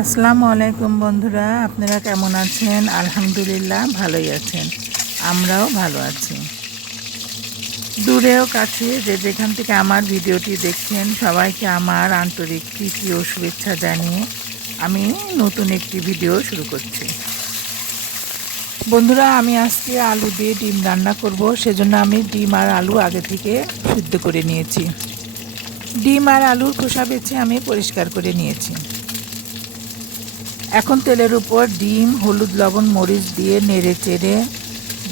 আসসালামু আলাইকুম বন্ধুরা, আপনারা কেমন আছেন? আলহামদুলিল্লাহ, ভালোই আছেন। আমরাও ভালো আছি। দূরেও কাছে যে যেখান থেকে আমার ভিডিওটি দেখছেন, সবাইকে আমার আন্তরিক প্রীতি ও শুভেচ্ছা জানিয়ে আমি নতুন একটি ভিডিও শুরু করছি। বন্ধুরা, আমি আজকে আলু দিয়ে ডিম রান্না করব। সেজন্য আমি ডিম আর আলু আগে থেকে সিদ্ধ করে নিয়েছি। ডিম আর আলুর খোসা বেছে আমি পরিষ্কার করে নিয়েছি। এখন তেলের উপর ডিম, হলুদ, লবণ, মরিচ দিয়ে নেড়ে চেড়ে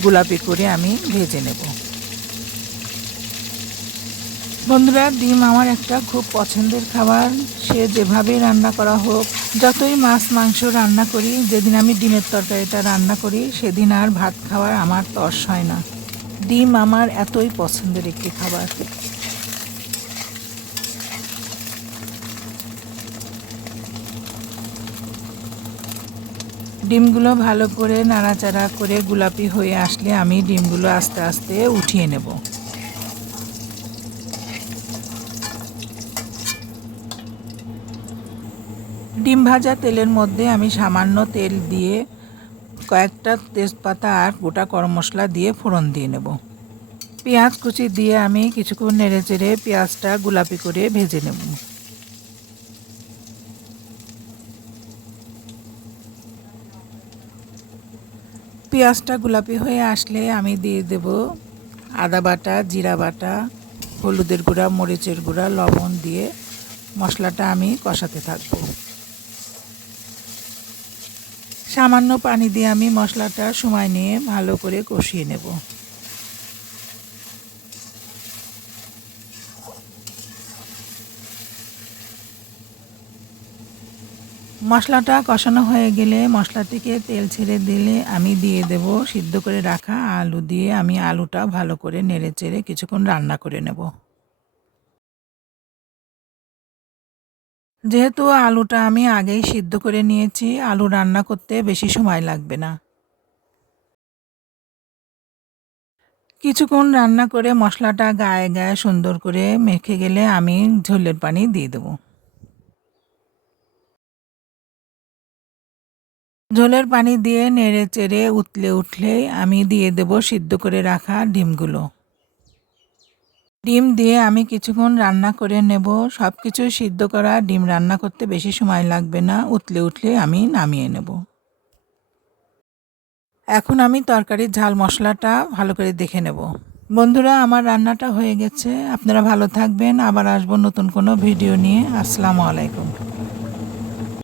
গোলাপি করে আমি ভেজে নেব। বন্ধুরা, ডিম আমার একটা খুব পছন্দের খাবার। সে যেভাবেই রান্না করা হোক, যতই মাছ, মাংস রান্না করি, যেদিন আমি ডিমের তরকারিটা রান্না করি, সেদিন আর ভাত খাওয়ার আমার তর্স হয় না। ডিম আমার এতই পছন্দের একটি খাবার। ডিমগুলো ভালো করে নাড়াচাড়া করে গোলাপি হয়ে আসলে আমি ডিমগুলো আস্তে আস্তে উঠিয়ে নেব। ডিম ভাজা তেলের মধ্যে আমি সামান্য তেল দিয়ে কয়েকটা তেজপাতা আর গোটা গরম মশলা দিয়ে ফোড়ন দিয়ে নেব। পেঁয়াজ কুচি দিয়ে আমি কিছুক্ষণ নেড়ে চেড়ে পেঁয়াজটা গোলাপি করে ভেজে নেব। পেঁয়াজটা গোলাপি হয়ে আসলে আমি দিয়ে দেব আদা বাটা, জিরা বাটা, হলুদের গুঁড়া, মরিচের গুঁড়া, লবণ দিয়ে মশলাটা আমি কষাতে থাকব। সামান্য পানি দিয়ে আমি মশলাটা সময় নিয়ে ভালো করে কষিয়ে নেব। মশলাটা কষানো হয়ে গেলে মশলাটিকে তেল ছেড়ে দিলে আমি দিয়ে দেব সিদ্ধ করে রাখা আলু দিয়ে আমি আলুটা ভালো করে নেড়ে চেড়ে কিছুক্ষণ রান্না করে নেব। যেহেতু আলুটা আমি আগেই সিদ্ধ করে নিয়েছি, আলু রান্না করতে বেশি সময় লাগবে না। কিছুক্ষণ রান্না করে মশলাটা গায়ে গায়ে সুন্দর করে মেখে গেলে আমি ঝোলের পানি দিয়ে দেবো। ঝোলের পানি দিয়ে নেড়ে চেড়ে উতলে উঠলে আমি দিয়ে দেব সিদ্ধ করে রাখা ডিমগুলো। ডিম দিয়ে আমি কিছুক্ষণ রান্না করে নেব। সব কিছু সিদ্ধ করা ডিম রান্না করতে বেশি সময় লাগবে না। উতলে উঠলে আমি নামিয়ে নেব। এখন আমি তরকারির ঝাল মশলাটা ভালো করে দেখে নেব। বন্ধুরা, আমার রান্নাটা হয়ে গেছে। আপনারা ভালো থাকবেন। আবার আসব নতুন কোনো ভিডিও নিয়ে। আসসালামু আলাইকুম।